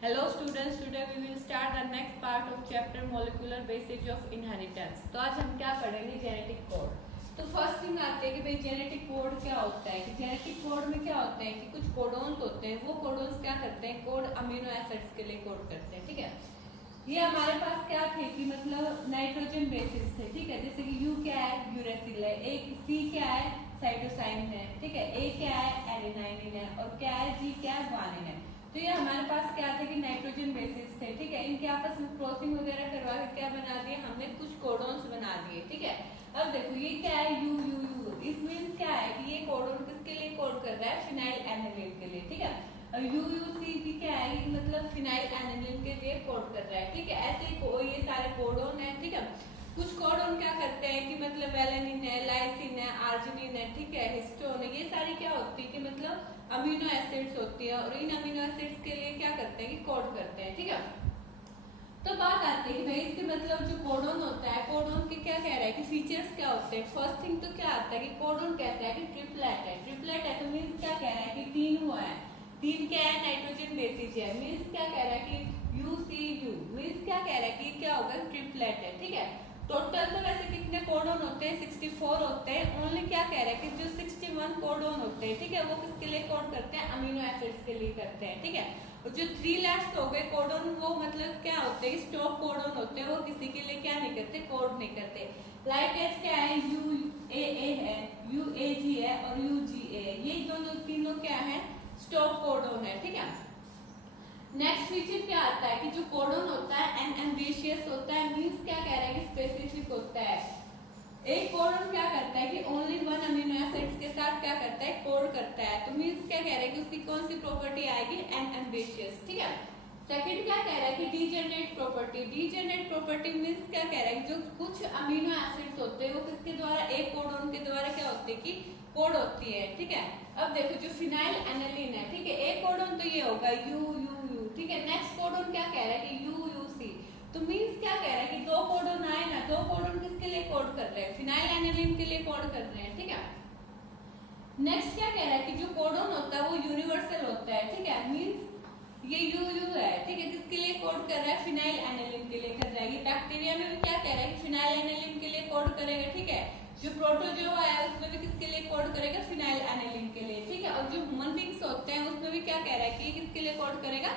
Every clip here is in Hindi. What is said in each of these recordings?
Hello students, today we will start the next part of chapter molecular basis of inheritance। तो आज हम क्या पढ़ेंगे जेनेटिक कोड। तो फर्स्ट थिंग आते हैं कि भाई जेनेटिक कोड क्या होता है। कि जेनेटिक कोड में क्या होता है कि कुछ कोडोन्स होते हैं, वो कोडोन्स क्या करते हैं, कोड अमीनो एसिड्स के लिए कोड करते हैं। ठीक है, ये हमारे पास क्या थे कि मतलब नाइट्रोजन बेसिस थे। ठीक है, जैसे कि यू क्या है, यूरेसिल है, एक सी क्या है, साइटोसाइन है। ठीक है, ए क्या है, एडेनाइन है, और क्या है, जी क्या है, ग्वानिन है। तो ये हमारे पास क्या थे कि नाइट्रोजन बेसिस थे। ठीक है, इनके आपस में क्रॉसिंग वगैरह करवा के क्या बना दिए हमने, कुछ कोडोन्स बना दिए। ठीक है, अब देखो ये क्या है, यू यू यू, इसमें क्या है कि ये कोडोन किसके लिए कोड कर रहा है, फिनाइल एनिलीन के लिए। ठीक है, अब यू यू सी भी क्या है, मतलब फिनाइल एनिलीन के लिए कोड कर रहा है। ठीक है, ऐसे ही ये सारे कोडोन है। ठीक है, कुछ कोडोन क्या करते हैं कि मतलब वेलेनिन है, लाइसिन है, आर्जिनिन है, ठीक है, हिस्टोन है, ये सारी क्या होती है कि मतलब अमीनो एसिड्स होती है, और इन अमीनो एसिड्स के लिए क्या करते हैं कि कोड करते हैं। ठीक है, तो बात आती है कि भाई इसके मतलब जो कोडोन होता है, कोडोन के क्या कह रहा है कि फीचर्स क्या होते हैं। फर्स्ट थिंग तो क्या आता है कि कोडोन कैसा है कि ट्रिपलेट है। ट्रिपलेट है तो मीन्स क्या कह रहा है कि तीन हुआ है, तीन क्या है, नाइट्रोजन बेसिस है। मीन्स क्या कह रहा है कि यू सी यू, मीन्स क्या कह रहा है कि क्या होगा, ट्रिपलेट है। ठीक है, टोटल तो वैसे कितने कोडोन होते हैं, 64 होते हैं। ओनली क्या कह रहा है कि जो 61 कोडोन होते हैं, ठीक है, वो किसके लिए कोड करते हैं, अमीनो एसिड्स के लिए करते हैं। ठीक है, और जो 3 लेफ्ट हो गए कोडोन, वो मतलब क्या होते हैं, स्टॉप कोडोन होते हैं, वो किसी के लिए क्या नहीं करते, कोड नहीं करते। लाइक एज क्या है, यू ए है, यू ए जी है, और यू जी ए है, ये दोनों तीनों क्या है, स्टॉप कोडोन है। ठीक है, नेक्स्ट फीचर क्या आता है कि जो कोडोन होता है एम्बिशियस होता है। मींस क्या कह रहा है कि स्पेसिफिक होता है। एक कोडोन क्या करता है कि ओनली वन अमीनो एसिड्स के साथ क्या करता है, कोड करता है। तो मींस क्या कह रहा है कि उसकी कौन सी प्रॉपर्टी आएगी, एम्बिशियस। ठीक है, सेकंड क्या कह रहा है कि degenerate property. Degenerate property means क्या कह रहा है कि जो कुछ अमीनो एसिड्स होते हैं वो किसके द्वारा, एक कोडोन के द्वारा क्या होते हैं कि कोड होती है। ठीक है, अब देखो जो फिनाइल एनिलीन है, ठीक है, एक कोडोन तो ये होगा यू यू यू। ठीक है, नेक्स्ट कोडोन क्या कह रहा है कि यू यू सी। तो मींस क्या कह रहा है कि दो कोडोन आए ना, दो कोडोन किसके लिए कोड कर रहे हैं, फिनाइल एनिलीन के लिए कोड कर रहे हैं। ठीक है, नेक्स्ट क्या कह रहा है कि जो कोडोन होता है वो यूनिवर्सल होता है। ठीक है, मींस ये यू यू है। ठीक है, किसके लिए कोड कर रहा है, फिनाइल एनिलीन के लिए कर रहा है। ये बैक्टीरिया में भी क्या कह रहा है कि फिनाइल एनिलीन के लिए कोड करेगा। ठीक है, जो प्रोटोजोआ है उसमें भी किसके लिए कोड करेगा, फिनाइल एनिलीन के लिए। ठीक है, और जो ह्यूमन बींग्स होते हैं उसमें भी क्या कह रहा है कि किसके लिए कोड करेगा,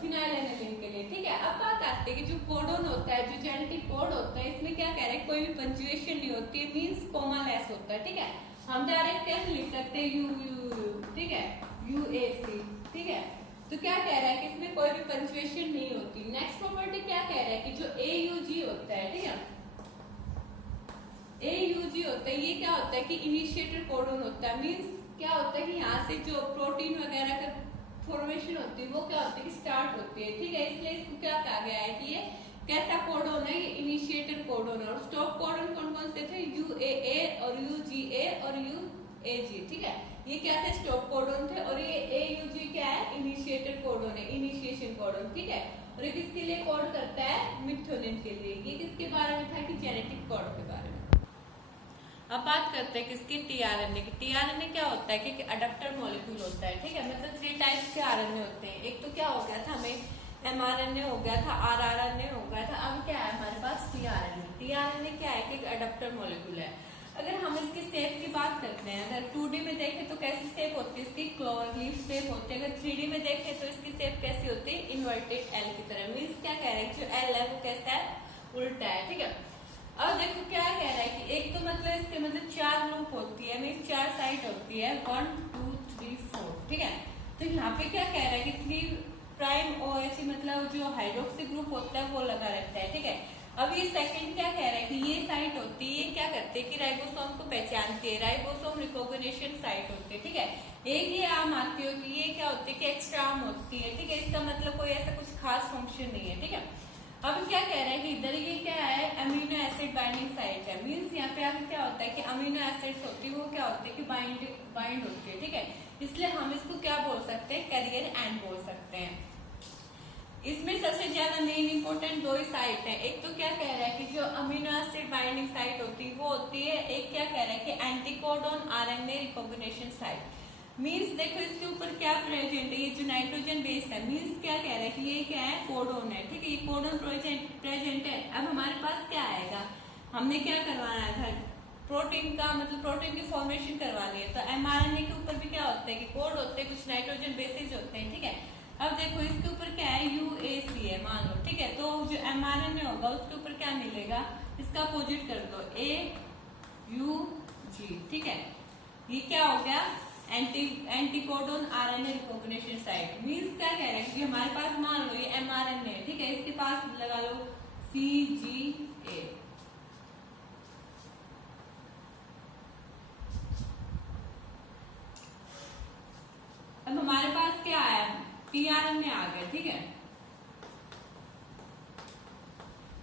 फिनाइल एनिलीन के लिए। ठीक है, अब बात आती है कि जो कोडोन होता है, जो जेनेटिक कोड होता है, इसमें क्या कह रहा है, कोई भी पंक्चुएशन नहीं होती है, मींस कोमा लेस होता है। ठीक है, हम डायरेक्ट कैसे लिख सकते हैं, यू यू यू। ठीक है, यू ए सी। ठीक है, तो क्या कह रहा है कि इसमें कोई भी पंक्चुएशन नहीं होती। नेक्स्ट प्रॉपर्टी क्या कह रहा है कि जो ए यू जी होता है, ठीक है, ए यू जी होता है, ये क्या होता है कि इनिशिएटर कोडोन होता है। मींस क्या होता है कि यहाँ से जो प्रोटीन वगैरह का फॉर्मेशन होती है वो क्या होती है कि स्टार्ट होती है। ठीक है, इसलिए इसको क्या कहा गया है कि ये कैसा कोडोन है, ये इनिशिएटर कोडोन है। और स्टॉप कोडोन कौन कौन से थे, यू ए और यू जी ए और यू ए जी। ठीक है, ये क्या थे, स्टॉप कोडोन थे, और ये ए यू जी क्या है, इनिशिएटर कोडोन है, इनिशिएशन कोडोन। ठीक है, और ये किसके लिए कोड करता है, मिथोनिन के लिए। ये किसके बारे में था कि जेनेटिक कोड के बारे में। अब बात करते हैं किसकी, टीआरएनए की। टीआरएनए क्या होता है कि अडप्टर मॉलिक्यूल होता है। ठीक है, मतलब 3 टाइप्स के आरएनए होते हैं। एक तो क्या हो गया था हमें, एमआरएनए हो गया था, आरआरएनए हो गया था, अब क्या है हमारे पास टीआरएनए। टीआरएनए क्या है कि अडप्टर मॉलिक्यूल है। अगर हम इसकी शेप की बात करते हैं, अगर 2D में देखें तो कैसी शेप होती है इसकी, क्लोवर लीफ शेप होती है। अगर 3D में देखें तो इसकी शेप कैसी होती है, इन्वर्टेड एल की तरह। मीन्स क्या कह रहे हैं, जो एल है वो कैसा है, उल्टा है। ठीक है, अब देखो क्या कह रहा है कि एक तो मतलब इसके मतलब 4 लूप होती है, मीन 4 साइड होती है, 1 2 3 4। ठीक है, तो यहाँ पे क्या कह रहा है कि 3 प्राइम ओ एच, मतलब जो हाइड्रोक्सी ग्रुप होता है वो लगा रहता है। ठीक है, अब ये सेकंड क्या कह रहा है कि ये साइट होती है, क्या करते हैं कि राइबोसोम को पहचानती है, राइबोसोम रिकॉग्निशन साइट होती है। ठीक है, एक ये आम आती होती है, ये क्या होती है कि एक्स्ट्रा आम होती है। ठीक है, इसका मतलब कोई ऐसा कुछ खास फंक्शन नहीं है। ठीक है, अब क्या कह रहा है कि इधर ये क्या है, अमीनो एसिड बाइंडिंग साइट है। मींस यहाँ पे आगे क्या होता है कि अमीनो एसिड्स होती है, वो क्या होती है कि बाइंड होती है। ठीक है, इसलिए हम इसको क्या बोल सकते हैं, कैरियर एंड बोल सकते हैं। इसमें सबसे ज्यादा मेन इंपोर्टेंट 2 ही साइट है। एक तो क्या कह रहा है कि जो अमीनो एसिड बाइंडिंग साइट होती है वो होती है, एक क्या कह रहा है कि anticodon RNA recognition site. Means देखो इसके ऊपर क्या प्रेजेंट है, ये जो नाइट्रोजन बेस है, मीन्स क्या कह रहा है कि ये क्या है, कोडोन है, ठीक है, ये कोडोन प्रेजेंट है। अब हमारे पास क्या आएगा, हमने क्या करवाना था, प्रोटीन का मतलब प्रोटीन की फॉर्मेशन करवानी है, तो एमआरएनए के ऊपर भी क्या होता है कि कोड होते हैं, कुछ नाइट्रोजन बेसिस होते हैं, ठीक है। अब देखो इसके ऊपर क्या है, यूएसी है मान लो, ठीक है, तो जो एमआरएनए होगा उसके ऊपर क्या मिलेगा, इसका अपोजिट कर दो, ए यू जी, ठीक है, ये क्या हो गया, anticodon RNA recognition site. Means क्या कह रहे हैं कि हमारे पास मान लो ये एमआरएनए है, ठीक है, इसके पास लगा लो सीजीए, अब हमारे पास क्या आया, टीआरएनए आ गया, ठीक है,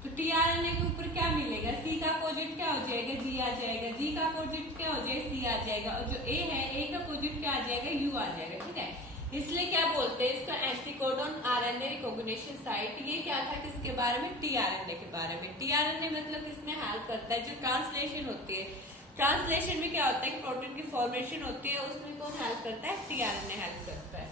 तो टीआरएनए के ऊपर क्या मिलेगा, सी का अपोजिट क्या हो जाएगा, जी आ जाएगा, जी का अपोजिट क्या हो जाएगा, सी आ जाएगा, और जो ए है, ए का अपोजिट क्या आ जाएगा, यू आ जाएगा, ठीक है। इसलिए क्या बोलते हैं इसका, एंटीकोडोन आरएनए रिकॉग्निशन साइट। ये क्या था, किसके बारे में, टीआरएनए के बारे में। टीआरएनए मतलब किसमें हेल्प करता है, जो ट्रांसलेशन होती है, ट्रांसलेशन में क्या होता है कि प्रोटीन की फॉर्मेशन होती है, उसमें कौन हेल्प करता है, टीआरएनए हेल्प करता है।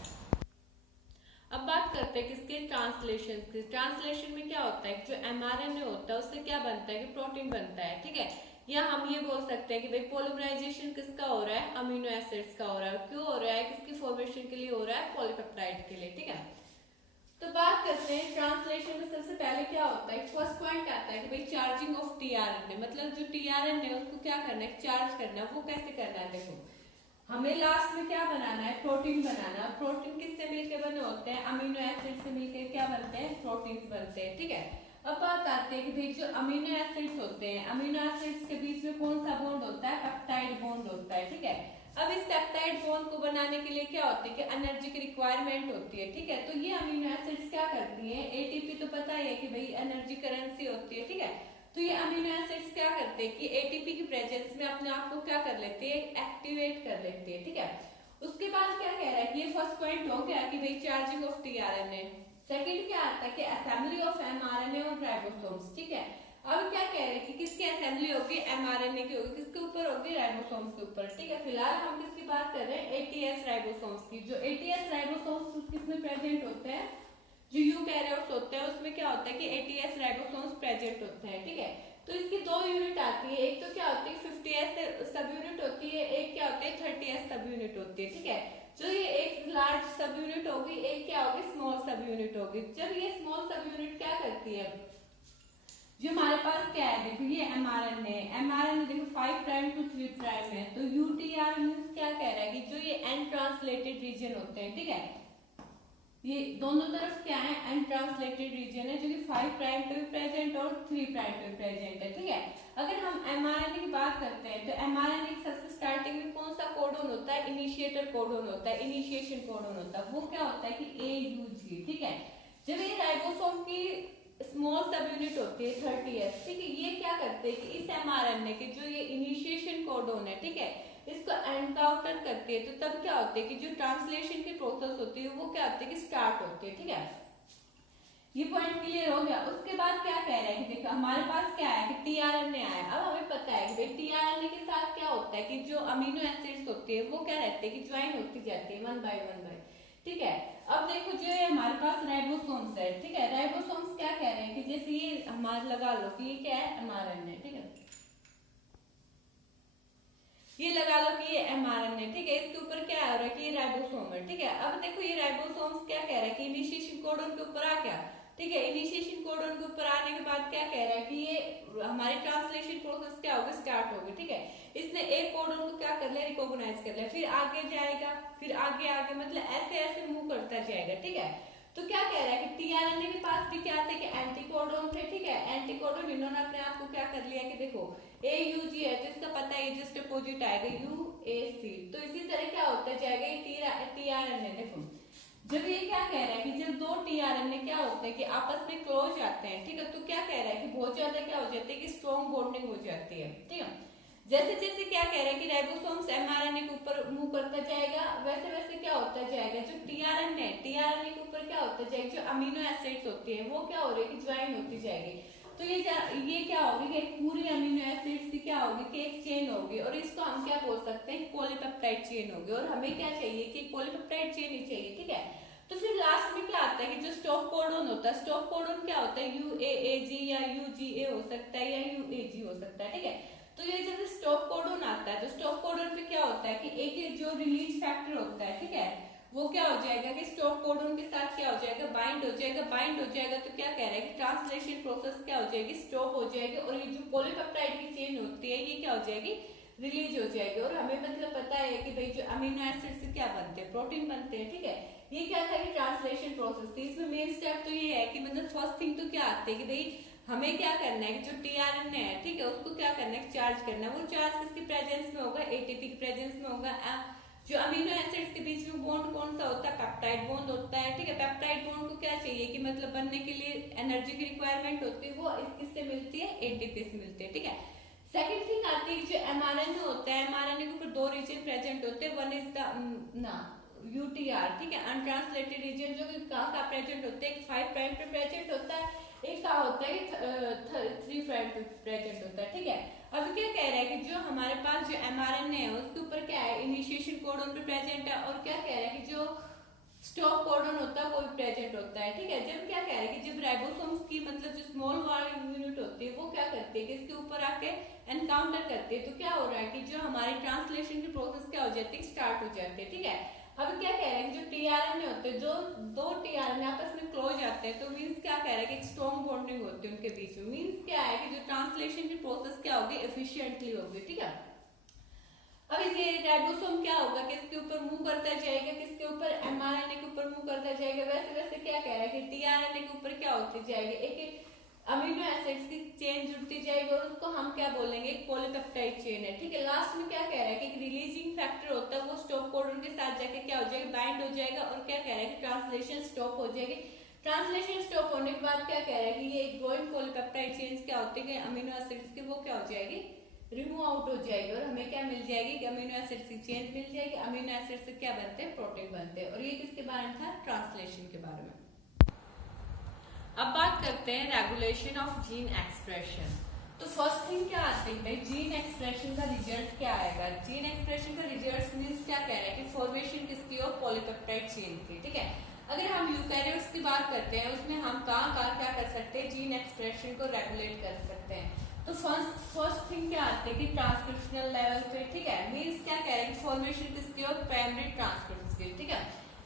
अब बात करते हैं किसके, ट्रांसलेशन की। ट्रांसलेशन में क्या होता है कि जो एमआरएनए होता है उससे क्या बनता है कि प्रोटीन बनता है, ठीक है, या हम ये बोल सकते हैं कि भाई पोलिमराइजेशन किसका हो रहा है, अमीनो एसिड्स का हो रहा है। क्यों हो रहा है, किसकी फॉर्मेशन के लिए हो रहा है, पॉलीपेप्टाइड के लिए, ठीक है। तो बात करते हैं ट्रांसलेशन में सबसे पहले क्या होता है, फर्स्ट पॉइंट आता है कि भाई चार्जिंग ऑफ टीआरएनए, मतलब जो टीआरएनए है उसको क्या करना है, चार्ज करना है। वो कैसे करना है, देखो हमें लास्ट में क्या बनाना है, प्रोटीन बनाना। प्रोटीन किससे मिलकर बने होते हैं, अमीनो एसिड से मिलकर क्या बनते हैं, प्रोटीन बनते हैं, ठीक है। अब बात आती है कि भाई जो अमीनो एसिड्स होते हैं, अमीनो एसिड्स के बीच में कौन सा बॉन्ड होता है, पेप्टाइड बॉन्ड होता है, ठीक है। अब इस पेप्टाइड बॉन्ड को बनाने के लिए क्या होता है कि एनर्जी की रिक्वायरमेंट होती है, ठीक है। तो ये अमीनो एसिड्स क्या करती हैं, एटीपी तो पता ही है कि भाई एनर्जी करेंसी होती है, ठीक है। तो ये अमीनो एसिड्स क्या करते हैं कि एटीपी की प्रेजेंस में अपने आप को क्या कर लेते हैं, एक्टिवेट कर लेते हैं, ठीक है। उसके बाद क्या कह रहा है कि ये फर्स्ट पॉइंट हो गया कि भाई चार्जिंग ऑफ टीआरएनए। सेकंड क्या आता है कि असेंबली ऑफ एमआरएनए और राइबोसोम्स, ठीक है। अब क्या कह रहे हैं कि किसकी असेंबली होगी, एमआरएनए की होगी, किसके ऊपर होगी, राइबोसोम्स के ऊपर, ठीक है। फिलहाल हम किसकी बात कर रहे हैं, एटीएस राइबोसोम्स की। जो एटीएस राइबोसोम्स किसमें प्रेजेंट होते हैं, जो यूकैरियोट्स होते हैं उसमें क्या होता है कि एटीएस राइबोसोम्स प्रेजेंट होते हैं, ठीक है। तो इसकी दो यूनिट आती है, एक तो क्या होती है 50s सब यूनिट होती है, एक क्या होती है 30s सब यूनिट होती है, ठीक है। जो ये एक लार्ज सब यूनिट होगी, एक क्या होगी स्मॉल सब यूनिट होगी। जब ये स्मॉल सब यूनिट क्या करती है, जो हमारे पास क्या है, देखो ये एमआरएनए, एमआरएनए देखो 5 प्राइम टू 3 प्राइम है, तो यूटीआर मींस क्या कह रहा है कि जो ये अनट्रांसलेटेड रीजन होते हैं, ठीक है, ये दोनों तरफ क्या है, अनट्रांसलेटेड रीजन है, जो कि 5 प्राइम पे भी प्रेजेंट और 3 प्राइम पे भी प्रेजेंट है, ठीक है। अगर हम एमआरएनए की बात करते हैं तो एमआरएनए की सबसे स्टार्टिंग में कौन सा कोडोन होता है, इनिशिएटर कोडोन होता है, इनिशिएशन कोडोन होता है। वो क्या होता है कि एयूजी, ठीक है। जब ये राइबोसोम की स्मॉल सब यूनिट होती है 30s, ठीक है, ये क्या करते हैं कि इस एमआरएनए के जो ये इनिशिएशन कोडोन है, ठीक है, इसको एनकाउंटर करती है, तो तब क्या होता है कि जो ट्रांसलेशन की प्रोसेस होती है वो क्या होती है कि स्टार्ट होती है, ठीक है। ये पॉइंट क्लियर हो गया। उसके बाद क्या कह रहा है कि देखो हमारे पास क्या है कि टीआरएनए आया। अब हमें पता है कि टीआरएनए के साथ क्या होता है कि जो अमीनो एसिड्स होते हैं वो क्या रहते हैं कि ज्वाइन होती जाती है 1 बाय 1, ठीक है। अब देखो जो है हमारे पास राइबोसोम्स है, ठीक है, राइबोसोम्स क्या कह रहे हैं कि जैसे ये हमारे लगा लो कि ये क्या है एमआरएनए, ठीक है, ये लगा लो कि ये एमआरएनए, ठीक है, इसके ऊपर क्या आ रहा है कि ये राइबोसोम है, ठीक है। अब देखो ये राइबोसोम्स क्या कह रहा है कि इनिशिएशन कोडोन के ऊपर आ गया, ठीक है, इनिशिएशन कोडोन के ऊपर आने के बाद क्या कह रहा है कि ये हमारी ट्रांसलेशन प्रोसेस क्या होगी, स्टार्ट होगी, ठीक है। इसने एक कोडोन को क्या कर लिया, रिकॉग्नाइज कर लिया, फिर आगे जाएगा, फिर आगे आगे मतलब ऐसे ऐसे मूव करता जाएगा, ठीक है। तो क्या कह रहा है कि टीआरएनए के पास भी क्या थे कि एंटीकोडोन थे, ठीक है, एंटीकोडोन इन्होंने अपने आप को क्या कर लिया कि देखो एयूजी है तो इसका पता है जस्ट अपोजिट आएगा यूएसी, तो इसी तरह क्या होता जाएगा टीआरएनए। देखो जब ये क्या कह रहा है कि जब दो टीआरएनए क्या होते हैं कि आपस में क्लोज आते हैं, ठीक है, तो क्या कह रहा है कि बहुत ज्यादा क्या हो जाती है कि स्ट्रॉन्ग बॉन्डिंग हो जाती है, ठीक है। जैसे जैसे क्या कह रहा है कि राइबोसोम्स एमआरएनए के ऊपर मूव करता जाएगा, वैसे वैसे क्या होता जाएगा जो टीआरएनए के ऊपर क्या होता जाएगा, जो अमीनो एसिड्स होती है वो क्या हो रही है कि ज्वाइन होती जाएगी। तो ये क्या होगी कि एक पूरी अमीनो एसिड्स की क्या होगी कि एक चेन होगी, और इसको हम क्या बोल सकते हैं, पॉलीपेप्टाइड चेन होगी। और हमें क्या चाहिए कि पॉलीपेप्टाइड चेन ही चाहिए, ठीक है। तो फिर लास्ट में क्या आता है कि जो स्टॉप कोडोन होता है, स्टॉप कोडोन क्या होता है, UAAG या UGA हो सकता है या UAG हो सकता है, ठीक है। तो ये जब स्टॉप कोडोन आता है तो स्टॉप कोडोन पे क्या होता है कि एक जो रिलीज फैक्टर होता है, ठीक है, वो क्या हो जाएगा कि स्टॉप कोडोन के साथ क्या हो जाएगा, बाइंड हो जाएगा। बाइंड हो जाएगा तो क्या कह रहा है कि ट्रांसलेशन प्रोसेस क्या हो जाएगी, स्टॉप हो जाएगी, और ये जो पॉलीपेप्टाइड की चेन होती है ये क्या हो जाएगी, रिलीज हो जाएगी। और हमें मतलब पता है कि भाई जो अमीनो एसिड से क्या बनते हैं, प्रोटीन बनते हैं, ठीक है। ये क्या था कि ट्रांसलेशन प्रोसेस थी। इसमें मेन स्टेप तो ये है कि मतलब फर्स्ट थिंग तो क्या आती है कि भाई हमें क्या करना है कि जो टीआरएनए है, ठीक है, उसको क्या करना है, चार्ज करना है। वो चार्ज किसकी प्रेजेंस में होगा, एटीपी की प्रेजेंस में होगा। जो अमीनो एसिड्स के बीच में बॉन्ड कौन सा होता है, पेप्टाइड बॉन्ड होता है, ठीक है। पेप्टाइड बॉन्ड को क्या चाहिए कि मतलब बनने के लिए एनर्जी की रिक्वायरमेंट होती है, वो किससे मिलती है, एटीपी से मिलती है, ठीक है। सेकंड थिंग आती है जो एमआरएनए होता है, एमआरएनए के ऊपर दो रीजन प्रेजेंट होते हैं। वन इज द UTR, ठीक है, अनट्रांसलेटेड रीजन, जो कहाँ प्रेजेंट होते हैं, 5 प्राइम पे प्रेजेंट होता है, एक का होता है कि 3 प्राइम पे प्रेजेंट होता है, ठीक है। अब क्या कह रहा है कि जो हमारे पास जो mRNA है उसके ऊपर क्या है, इनिशिएशन कोडोन पे प्रेजेंट है, और क्या कह रहा है कि जो स्टॉप कोडोन होता है वो भी प्रेजेंट होता है, ठीक है। जब क्या कह रहा है कि जब राइबोसोम्स की मतलब जो स्मॉल वाली यूनिट होती है वो क्या करती है कि इसके ऊपर आके एनकाउंटर करती है, तो क्या हो रहा है कि जो हमारी ट्रांसलेशन की प्रोसेस क्या हो जाती है, स्टार्ट हो जाती है, ठीक है। अब क्या कह रहे हैं जो टीआरएनए होते हैं, जो दो टीआरएनए आपस में क्लोज आते हैं, तो मींस क्या कह रहा है कि एक स्ट्रॉन्ग बॉन्डिंग होती है उनके बीच में। मींस क्या है कि जो ट्रांसलेशन की प्रोसेस क्या होगी, एफिशिएंटली होगी, ठीक है। अब ये राइबोसोम क्या होगा कि इसके ऊपर मूव करता जाएगा, किसके ऊपर, एमआरएनए के ऊपर मूव करता जाएगा। वैसे वैसे क्या कह रहा है कि टीआरएनए के ऊपर क्या होती जाएगी, एक अमीनो एसिड्स की चेन जुड़ती जाएगी, और उसको हम क्या बोलेंगे, एक पॉलीपेप्टाइड चेन है, ठीक है। लास्ट में क्या कह रहा है कि एक रिलीजिंग फैक्टर होता है, वो स्टॉप कोडोन के साथ जाके क्या हो जाएगा, बाइंड हो जाएगा, और क्या कह रहा है कि ट्रांसलेशन स्टॉप हो जाएगी। ट्रांसलेशन स्टॉप होने के बाद क्या कह रहा है कि ये ग्रोइंग पॉलीपेप्टाइड चेन्स क्या होती है, अमीनो एसिड्स की वो क्या हो जाएगी, रिमूव आउट हो जाएगी, और हमें क्या मिल जाएगी कि अमीनो एसिड्स की चेन मिल जाएगी। अमीनो एसिड से क्या बनते हैं, प्रोटीन बनते हैं। और ये किसके बारे में था, ट्रांसलेशन के बारे में। अब बात करते हैं रेगुलेशन ऑफ जीन एक्सप्रेशन। तो फर्स्ट थिंग क्या आती है, जीन एक्सप्रेशन का रिजल्ट क्या आएगा। जीन एक्सप्रेशन का रिजल्ट मींस क्या कह रहा है कि फॉर्मेशन किसकी हो, पॉलीपेप्टाइड चेन की, ठीक है। अगर हम यूकैरियोट्स की बात करते हैं उसमें हम कहाँ क्या कर सकते हैं, जीन एक्सप्रेशन को रेगुलेट कर सकते हैं। तो फर्स्ट थिंग क्या आती है कि ट्रांसक्रिप्शनल लेवल पे, ठीक है, मींस क्या कह रहा है कि फॉर्मेशन किसकी हो, प्राइमरी ट्रांसक्रिप्ट की, ठीक है।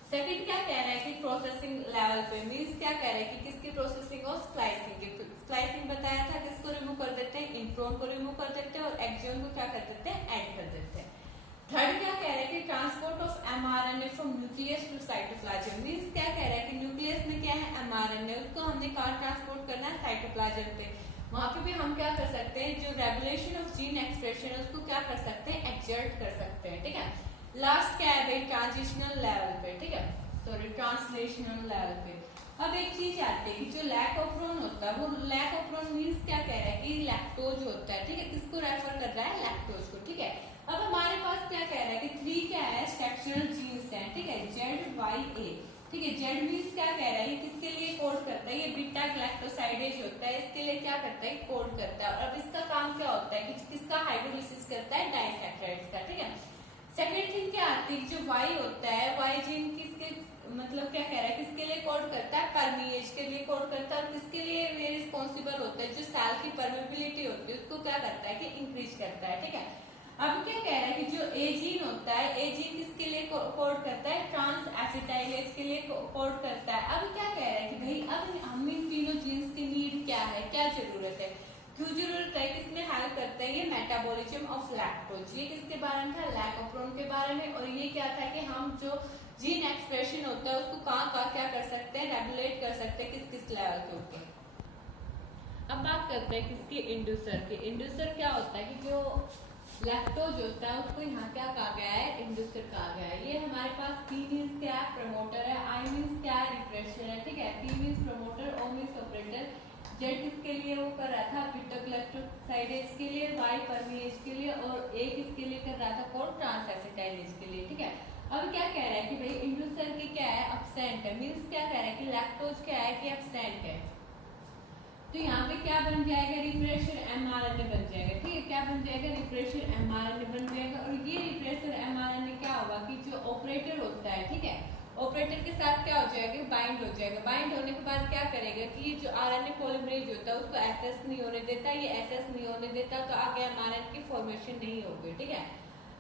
सेकंड क्या कह रहा है कि प्रोसेसिंग लेवल पे, मींस क्या कह रहा है कि किसकी प्रोसेसिंग और स्प्लाइसिंग की। स्प्लाइसिंग बताया था, किसको रिमूव कर देते हैं, इंट्रोन को रिमूव कर देते हैं, और एक्सॉन को क्या कर देते हैं, ऐड कर देते हैं। थर्ड क्या कह रहा है कि transport of mRNA from nucleus to cytoplasm, means क्या कह रहा है कि न्यूक्लियस में क्या है, एमआरएनए, उसको हमने कहाँ ट्रांसपोर्ट करना है, साइटोप्लाज्म पे। वहां पे भी हम क्या कर सकते हैं, जो रेगुलेशन ऑफ जीन एक्सप्रेशन है उसको क्या कर सकते हैं, एक्सर्ट कर सकते हैं, ठीक है। लास्ट क्या है भाई, ट्रांजिशनल लेवल पे, ठीक है, सॉरी ट्रांसलेशनल लेवल पे। अब एक चीज आती है कि जो लैक ऑफ प्रोन होता है, वो लैक ऑफ प्रोन मींस क्या कह रहा है कि लैक्टोज होता है, ठीक है। किसको रेफर कर रहा है, लैक्टोज को, ठीक है। अब हमारे पास क्या कह रहा है कि 3 क्या है, स्ट्रक्चरल जीन्स है, ठीक है, ZYA, ठीक है। जेड मींस क्या कह रहा है, ये किसके लिए कोड करता है, ये बीटा ग्लाइकोसाइडेज होता है, इसके लिए क्या करता है, कोड करता है। और अब इसका काम क्या होता है कि किसका हाइड्रोलिसिस करता है, डाइसैकेराइड्स का, ठीक है। सेकेंड थिंग क्या आती है, जो वाई होता है, वाई जीन किसके मतलब क्या कह रहा है, किसके लिए कोड करता है, परमिएज के लिए कोड करता है, और किसके लिए वे रिस्पॉन्सिबल होता है, जो सेल की परमेबिलिटी होती है उसको क्या करता है कि इंक्रीज करता है, ठीक है। अब क्या कह रहा है कि जो ए जीन होता है, ए जीन किसके लिए कोड करता है, ट्रांस एसिटाइलेज के लिए कोड करता है। अब क्या कह रहा है कि भाई अब हम इन तीनों जीन्स की नीड क्या है, क्या जरूरत है, क्यों जरूरत है, किसमें हेल्प करते हैं, ये मेटाबॉलिज्म ऑफ लैक्टोज, ये किसके बारे में था, लैक ऑफ प्रोन के बारे में। और ये क्या था कि हम जो जीन एक्सप्रेशन होता है उसको कहाँ क्या कर सकते हैं, रेगुलेट कर सकते हैं, किस लेवल के ऊपर। अब बात करते हैं किसकी, इंड्यूसर की। इंड्यूसर क्या होता है कि जो लैक्टोज होता है उसको यहाँ क्या कहा गया है, इंड्यूसर कहा गया है। ये हमारे पास P मींस क्या है, प्रमोटर है, I मींस क्या है, रिप्रेशर है, ठीक है। P means promoter, O means operator, Z किसके लिए वो कर रहा था, बीटा ग्लाइकोसाइडेज के लिए, Y परमिएज के लिए, और A किसके लिए कर रहा था, कोड ट्रांस एसिटाइलेज के लिए, ठीक है। अब क्या कह रहा है कि भाई इंड्यूसर की क्या है, एब्सेंट है, मींस क्या कह रहा है कि लैक्टोज क्या है कि एब्सेंट है। तो यहाँ पे क्या बन जाएगा, रिप्रेशर mRNA बन जाएगा। ठीक है, क्या बन जाएगा, रिप्रेशर mRNA बन जाएगा। और ये रिप्रेशर mRNA क्या होगा कि जो ऑपरेटर होता है, ठीक है, ऑपरेटर के साथ क्या हो जाएगा, बाइंड हो जाएगा। बाइंड होने के बाद क्या करेगा कि ये जो आरएनए पॉलीमरेज होता है उसको एसएस नहीं होने देता, ये एसएस नहीं होने देता, तो आगे एमआरएनए की फॉर्मेशन नहीं होगी। ठीक है,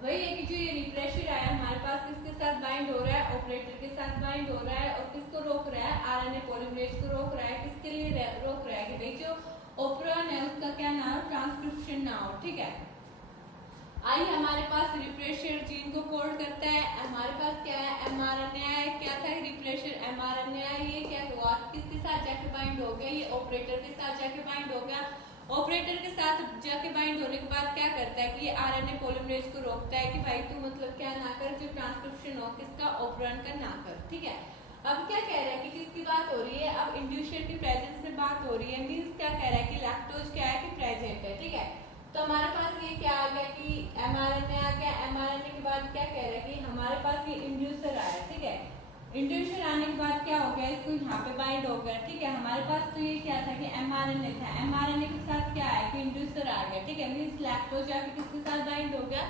वही है कि जो ये रिप्रेशर आया हमारे पास किसके साथ बाइंड हो रहा है, ऑपरेटर के साथ बाइंड हो रहा है। और किसको रोक रहा है, आरएनए पॉलीमरेज को रोक रहा है। किसके लिए रोक रहा है कि भाई जो ऑपरन है उसका क्या ना हो, ट्रांसक्रिप्शन ना हो। ठीक है, आई हमारे पास रिप्रेशर जीन को कोड करता है। हमारे पास क्या है, एमआरएनए है। क्या था, रिप्रेशर एमआरएनए है। ये क्या हुआ, किसके साथ जाके बाइंड हो गया, ये ऑपरेटर के साथ जाके बाइंड हो गया। ऑपरेटर के साथ जाके बाइंड होने के बाद क्या करता है कि ये आरएनए पॉलीमरेज को रोकता है कि भाई तू मतलब क्या ना कर, जो ट्रांसक्रिप्शन हो किसका, ऑपरन का ना कर। ठीक है, अब क्या कह रहा है कि किसकी बात हो रही है, अब इंड्यूसर की प्रेजेंस में बात हो रही है। मींस क्या कह रहा है कि लैक्टोज क्या है कि प्रेजेंट है। ठीक है, तो हमारे पास ये क्या आ गया कि एमआरएनए आ गया। एमआरएनए के बाद क्या कह रहा है कि हमारे पास ये इंड्यूसर आया। ठीक है, इंड्यूसर आने के बाद क्या हो गया, इसको यहाँ पे बाइंड हो गया। ठीक है, हमारे पास तो ये क्या था कि एमआरएनए था। एमआरएनए के साथ क्या आया कि इंड्यूसर आ गया। ठीक है, मींस लैक्टोज जाके किसके साथ बाइंड हो गया,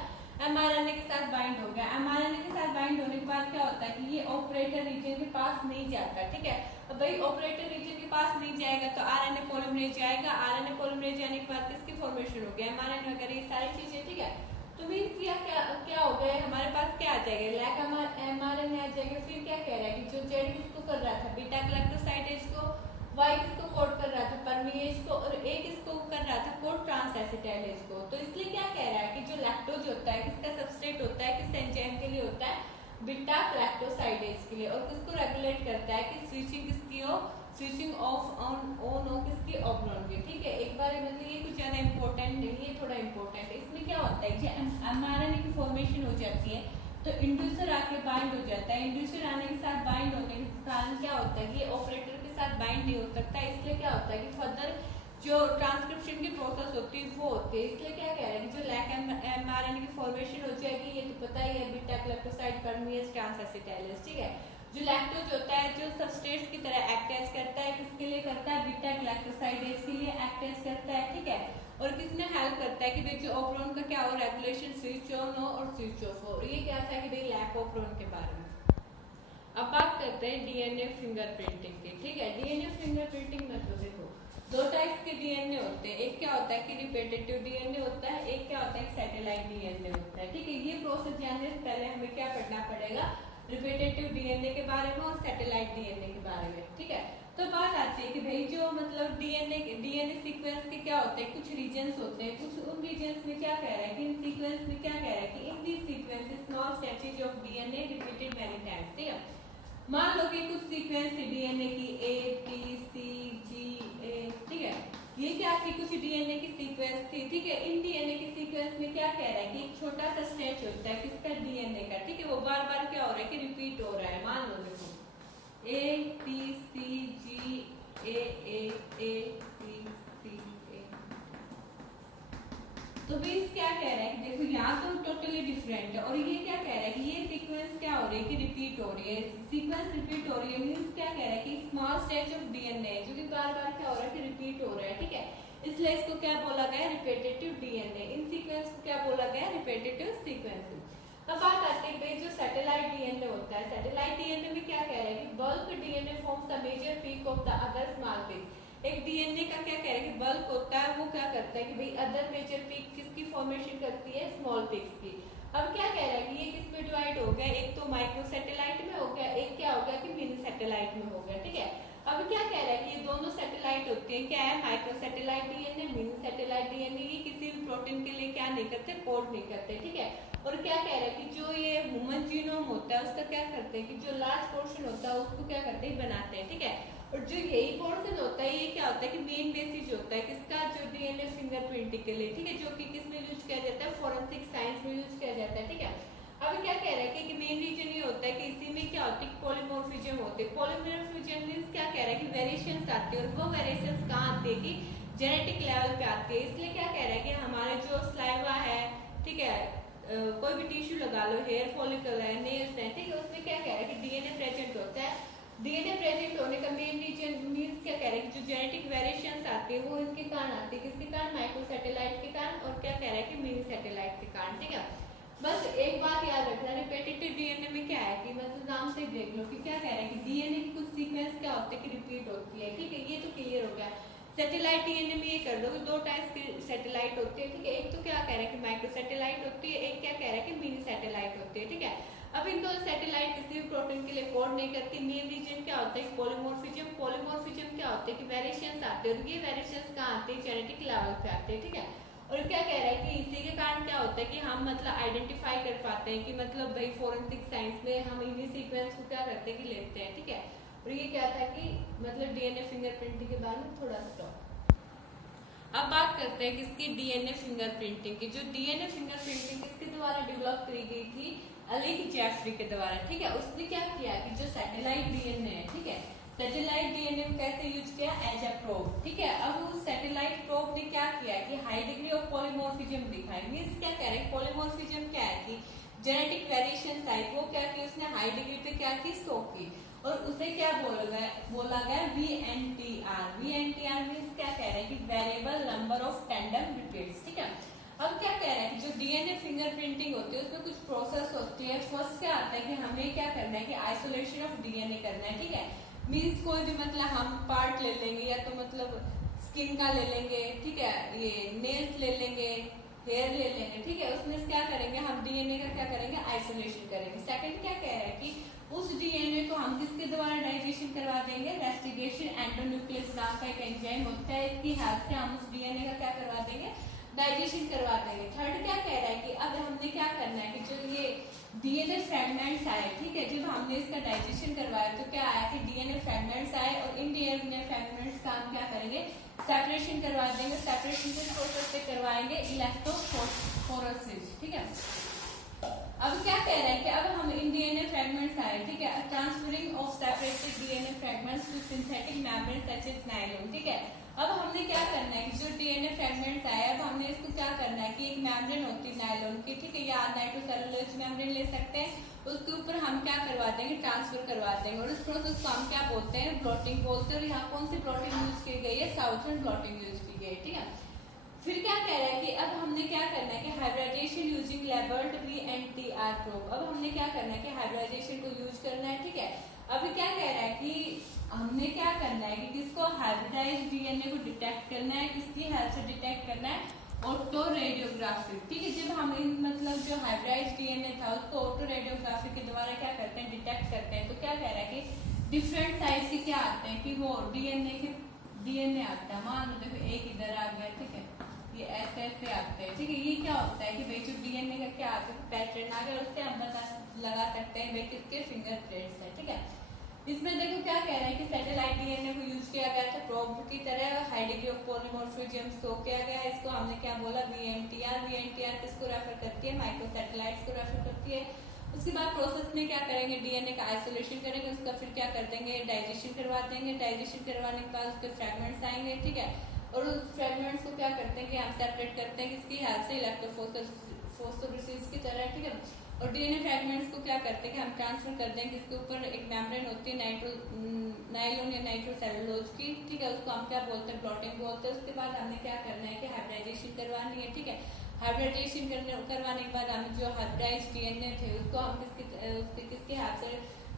एमआरएनए के साथ बाइंड हो गया। एमआरएनए के साथ बाइंड होने के बाद क्या होता है कि ये ऑपरेटर रीजन के पास नहीं जाता। ठीक है, अब भाई ऑपरेटर रीजन के पास नहीं जाएगा तो आरएनए पॉलीमरेज जाएगा। आरएनए पॉलीमरेज जाने के बाद किसकी फॉर्मेशन हो गया, एमआरएनए वगैरह ये सारी चीजें। ठीक है, तो मींस क्या हो गया, हमारे पास क्या आ जाएगा, लैक एमआरएनए आ जाएगा। फिर क्या कह रहा है कि जो जेड किसको कर रहा था, बीटा गैलेक्टोसाइडेज को, वाई किसको कोड कर रहा था, परमीएज को, और ए किसको कर रहा था, कोड ट्रांसएसिटाइलेज को। तो इसलिए क्या कह रहा है कि जो लैक्टोज होता है किसका सबस्ट्रेट होता है, किस एंजाइम के लिए होता है, बीटा गैलेक्टोसाइडेज के लिए। और किसको रेगुलेट करता है कि स्विचिंग किसकी हो, स्विचिंग ऑफ ऑन हो किसकी, ऑपरन की। ठीक है, एक बार मतलब ये कुछ ज्यादा इंपॉर्टेंट नहीं है, थोड़ा इंपॉर्टेंट है। इसमें क्या होता है कि एमआरएनए की फॉर्मेशन हो जाती है तो इंड्यूसर आके बाइंड हो जाता है। इंड्यूसर आने के साथ बाइंड होने के कारण क्या होता है कि ये ऑपरेटर के साथ बाइंड नहीं हो सकता। इसलिए क्या होता है कि फर्दर जो ट्रांसक्रिप्शन की प्रोसेस होती है वो होती है। इसलिए क्या कह रहा है कि जो लैक एमआरएनए की फॉर्मेशन हो जाएगी, ये तो पता ही है, बीटा गैलेक्टोसाइड परमीएज ट्रांसएसिटाइलेज। ठीक है, जो लैक्टोज होता है जो सबस्ट्रेट्स की तरह एक्ट करता है, किसके लिए करता है, बीटा गैलेक्टोसाइडेज के लिए एक्ट करता है। ठीक है, और किसने हेल्प करता है कि भाई जो ऑपरन का क्या हो, रेगुलेशन, स्विच ऑन हो और स्विच ऑफ हो। ये क्या था कि भाई लैक ऑपरन के बारे में। अब बात करते हैं डीएनए फिंगरप्रिंटिंग की। ठीक है, डीएनए फिंगरप्रिंटिंग में तो देखो दो टाइप्स के डीएनए होते हैं। एक क्या होता है कि रिपीटेटिव डीएनए होता है, एक क्या होता है सैटेलाइट डीएनए होता है। ठीक है, ये प्रोसेस जानने से पहले हमें क्या पढ़ना पड़ेगा, रिपीटेटिव डीएनए के बारे में और सैटेलाइट डीएनए के बारे में। ठीक है, तो बात आती है कि भाई जो मतलब डीएनए सीक्वेंस के क्या होते हैं, कुछ रीजन्स होते हैं, कुछ उन रीजन्स में क्या कह रहा है कि इन सीक्वेंस में क्या कह रहा है कि in this sequence small stretches of DNA repeated many times. ठीक है, मान लो कि कुछ सीक्वेंस थी डीएनए की ए बी सी जी ए। ठीक है, ये क्या थी, कुछ डीएनए की सीक्वेंस थी। ठीक है, इन डीएनए की सीक्वेंस में क्या कह रहा है कि एक छोटा सा स्ट्रेच होता है किसका, डीएनए का। ठीक है, वो बार बार क्या हो रहा है कि रिपीट हो रहा है। मान लो देखो A B C ji A B C ए। तो बेस क्या कह रहा है कि देखो यहाँ तो टोटली डिफरेंट है, और ये क्या कह रहा है कि ये सीक्वेंस क्या हो रही है कि रिपीट हो रही है। सीक्वेंस रिपीट हो रही है मींस क्या कह रहा है कि स्मॉल स्ट्रेच ऑफ डीएनए जो कि बार बार क्या हो रहा है कि रिपीट हो रहा है। ठीक है, इसलिए इसको क्या बोला गया, रिपीटेटिव डीएनए। इन सीक्वेंस को क्या बोला गया, रिपीटेटिव सीक्वेंस। अब बात आती है भाई जो सैटेलाइट डीएनए होता है, सैटेलाइट डीएनए में क्या कह रहा है कि bulk DNA forms the major peak of the other small peak. एक डीएनए का क्या कह रहा है कि बल्क होता है, वो क्या करता है कि भाई अदर मेजर पीक किसकी फॉर्मेशन करती है, स्मॉल पीक्स की। अब क्या कह रहा है कि ये किस में डिवाइड हो गया, एक तो माइक्रो सैटेलाइट में हो गया, एक क्या हो गया कि मिनी सैटेलाइट में हो गया। ठीक है, अब क्या कह रहा है कि ये दोनों सैटेलाइट होते हैं, क्या है, micro satellite DNA, mini satellite DNA. ये किसी भी प्रोटीन के लिए क्या नहीं करते, कोड नहीं करते। ठीक है, और क्या कह रहा है कि जो ये ह्यूमन जीनोम होता है उसका क्या करते हैं कि जो लार्ज पोर्शन होता है उसको क्या करते हैं, बनाते हैं। ठीक है, और जो यही पोर्शन होता है ये क्या होता है कि मेन बेसिस होता है किसका, जो डीएनए फिंगरप्रिंटिंग के लिए। ठीक है, जो कि किसमें यूज किया जाता है, फोरेंसिक साइंस में यूज किया जाता है। ठीक है, अब क्या कह रहा है कि मेन रीजन ये होता है कि इसी में क्या होती है, पॉलीमॉर्फिज्म होते हैं। पॉलीमॉर्फिज्म मींस क्या कह रहा है कि वेरिएशंस आती है, और वो वेरिएशंस कहाँ आती है कि जेनेटिक लेवल पे आती है। इसलिए क्या कह रहा है कि हमारे जो स्लाइवा है, ठीक है, कोई भी टिश्यू लगा लो, हेयर फॉलिकल है, नेल्स है, ठीक है, उसमें क्या कह रहा है कि डीएनए प्रेजेंट होता है। डीएनए प्रेजेंट होने का मेन रीजन मींस क्या कह रहा है कि जो जो जेनेटिक वेरिएशंस आती है वो इनके कारण आती है, किसके कारण, माइक्रोसैटेलाइट के कारण, और क्या कह रहा है कि मिनी सैटेलाइट के कारण, ठीक है। बस एक बात याद रखना, रिपीटेटिव डीएनए में क्या है कि मतलब नाम से देख लो कि क्या कह रहा है कि डीएनए की कुछ सीक्वेंस क्या होते हैं कि रिपीट होती है, ठीक है, ये तो क्लियर हो गया। सैटेलाइट डीएनए में ये कर दो कि दो टाइप्स की सैटेलाइट होती है, ठीक है, एक तो क्या कह रहा है कि माइक्रोसैटेलाइट होती है, एक क्या कह रहा है कि मिनी सैटेलाइट होती है, ठीक है। अब इन दोनों सैटेलाइट किसी भी प्रोटीन के लिए कोड नहीं करती। मेन रीजन क्या होता है, पॉलीमॉर्फिज्म। पॉलीमॉर्फिज्म क्या होता है कि वेरिएशंस आते हैं, और ये वेरिएशंस कहाँ आते हैं, जेनेटिक लेवल पे आते हैं, ठीक है। और क्या कह रहा है कि इसी के कारण क्या होता है कि हम मतलब आइडेंटिफाई कर पाते हैं कि मतलब भाई फोरेंसिक साइंस में हम इन्हीं सीक्वेंस को क्या करते हैं कि लेते हैं, ठीक है। और ये क्या था कि मतलब डीएनए फिंगरप्रिंटिंग के बारे में थोड़ा सा। अब बात करते हैं किसकी, डीएनए फिंगरप्रिंटिंग की। जो डीएनए फिंगरप्रिंटिंग किसके द्वारा डेवलप करी गई थी, अलिक जेफरी के द्वारा, ठीक है। उसने क्या किया कि जो सैटेलाइट डीएनए है, ठीक है, सैटेलाइट डीएनए को कैसे यूज किया, एज अ प्रोब, ठीक है। अब उस सैटेलाइट प्रोब ने क्या किया कि हाई डिग्री ऑफ पॉलीमॉर्फिज्म दिखाई। मींस क्या कह रहे हैं, पॉलीमॉर्फिज्म क्या है कि जेनेटिक वेरिएशंस आई, वो क्या की उसने हाई डिग्री पे क्या की, शो की। और उसे क्या बोला गया VNTR। VNTR मींस क्या कह रहे हैं कि variable number of tandem repeats, ठीक है। अब क्या कह रहे हैं कि जो डीएनए फिंगरप्रिंटिंग होती है उसमें कुछ प्रोसेस होती है। फर्स्ट क्या आता है कि हमें क्या करना है कि आइसोलेशन ऑफ डीएनए करना है, ठीक है। मीन्स कोई भी मतलब हम पार्ट ले लेंगे, या तो मतलब स्किन का ले लेंगे, ठीक है, ये नेल्स ले लेंगे, हेयर ले लेंगे, ठीक है। उसमें क्या करेंगे हम, डीएनए का क्या करेंगे, आइसोलेशन करेंगे। सेकंड क्या कह रहा है कि उस डीएनए को हम किसके द्वारा डाइजेशन करवा देंगे, रेस्टिगेशन एंडोन्यूक्लियस नाम का एक एंजाइम होता है, इसकी हेल्प से हम उस डीएनए का क्या करवा देंगे, डाइजेशन करवा देंगे। थर्ड क्या कह रहा है कि अब हमने क्या करना है कि जो ये डीएनए फ्रेगमेंट्स आए, ठीक है, जब हमने इसका डाइजेशन करवाया तो क्या आया कि डीएनए फ्रेगमेंट्स आए, और इन डीएनए फ्रेगमेंट्स का हम क्या करेंगे, सेपरेशन करवा देंगे। सेपरेशन किस प्रोसेस से करवाएंगे, इलेक्ट्रोफोरेसिस, ठीक है। अब क्या कह रहे हैं कि अब हम इन डीएनए फ्रेगमेंट्स आए, ठीक है, transferring of separated DNA fragments to synthetic membrane such as nylon, ठीक है। अब हमने क्या करना है कि जो डीएनए फ्रेगमेंट्स आए, अब हमने इसको क्या करना है कि एक मेम्ब्रेन होती है नायलॉन की, ठीक है, या नाइट्रोसेलुलोज मेम्ब्रेन ले सकते हैं, उसके ऊपर हम क्या करवा देंगे, ट्रांसफर करवा देंगे। और इस प्रोसेस को हम क्या बोलते हैं, ब्लॉटिंग बोलते हैं। और यहाँ कौन सी ब्लॉटिंग यूज की गई है, साउथर्न ब्लॉटिंग यूज की गई है, ठीक है। फिर क्या कह रहा है कि अब हमने क्या करना है कि hybridization using labelled VNTR probe. अब हमने क्या करना है कि हाइब्रिडाइजेशन को यूज करना है, ठीक है। अभी क्या कह रहा है कि हमने क्या करना है कि किसको, हाइब्रिडाइज्ड डीएनए को डिटेक्ट करना है, किसकी हेल्प से डिटेक्ट करना है, ऑटो रेडियोग्राफी, ठीक है। जब हम इन मतलब जो हाइब्रिडाइज्ड डीएनए था उसको ऑटो रेडियोग्राफी के द्वारा क्या करते हैं, डिटेक्ट करते हैं। तो क्या कह रहा है कि डिफरेंट टाइप के क्या आते हैं कि वो डीएनए आता है, मान लो देखो एक इधर आ गया, ठीक है, ये ऐसे आते हैं, ठीक है। ये क्या होता है कि भाई जो डीएनए का क्या पैटर्न आ गया, उससे हम लगा सकते हैं भाई किसके फिंगरप्रिंट्स है, ठीक है। इसमें देखो क्या कह रहे हैं कि सैटेलाइट डीएनए को यूज किया गया था प्रोब की तरह, high degree of polymorphism show किया गया है। इसको हमने क्या बोला, VNTR। VNTR किसको रेफर करती है, माइक्रोसैटेलाइट्स को रेफर करती है। उसके बाद प्रोसेस में क्या करेंगे, डीएनए का आइसोलेशन करेंगे, उसका फिर क्या कर देंगे, डाइजेशन करवा देंगे। डाइजेशन करवाने के बाद उसके फ्रेगमेंट्स आएंगे, ठीक है। और उस फ्रेगमेंट्स को क्या करते हैं कि हम सेपरेट करते हैं किसकी हेल्प से, इलेक्ट्रोफोरेसिस की तरह, ठीक है। और डीएनए फ्रेगमेंट्स को क्या करते हैं कि हम ट्रांसफर कर दें किसके ऊपर, एक मेम्ब्रेन होती है नायलॉन या नाइट्रोसेलुलोज की, ठीक है, उसको हम क्या बोलते हैं, ब्लॉटिंग बोलते हैं। उसके बाद हमने क्या करना है कि हाइब्रिडाइजेशन करवानी है, ठीक है। हाइब्रिडाइजेशन करवाने के बाद हम जो हाइब्रिडाइज्ड डीएनए थे उसको हम किसके हेल्प से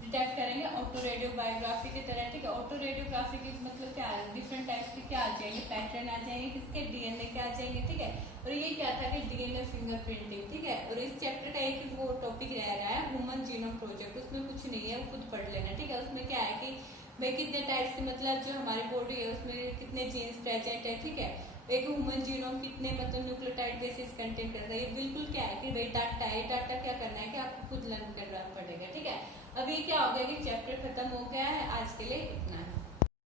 डिटेक्ट करेंगे, ऑटो रेडियोग्राफी की तरह, ठीक है। ऑटो रेडियोग्राफी की मतलब क्या है, डिफरेंट टाइप्स के क्या आ जाएंगे, पैटर्न आ जाएंगे, किसके, डीएनए के आ जाएंगे, ठीक है। और ये क्या था कि डीएनए फिंगरप्रिंटिंग, ठीक है। और इस चैप्टर का एक वो टॉपिक रह रहा है ह्यूमन जीनोम प्रोजेक्ट, उसमें कुछ नहीं है, वो खुद पढ़ लेना, ठीक है। उसमें क्या है कि भाई कितने टाइप्स के मतलब जो हमारी बॉडी है उसमें कितने जीन्स प्रेजेंट है, ठीक है। एक ह्यूमन जीनोम कितने मतलब न्यूक्लियोटाइड बेसिस कंटेन करता है, ये बिल्कुल क्या है कि भाई डाटा है, डाटा क्या करना है कि आपको खुद लर्न करना पड़ेगा, ठीक है। अभी क्या हो गया कि चैप्टर खत्म हो गया है, आज के लिए इतना है।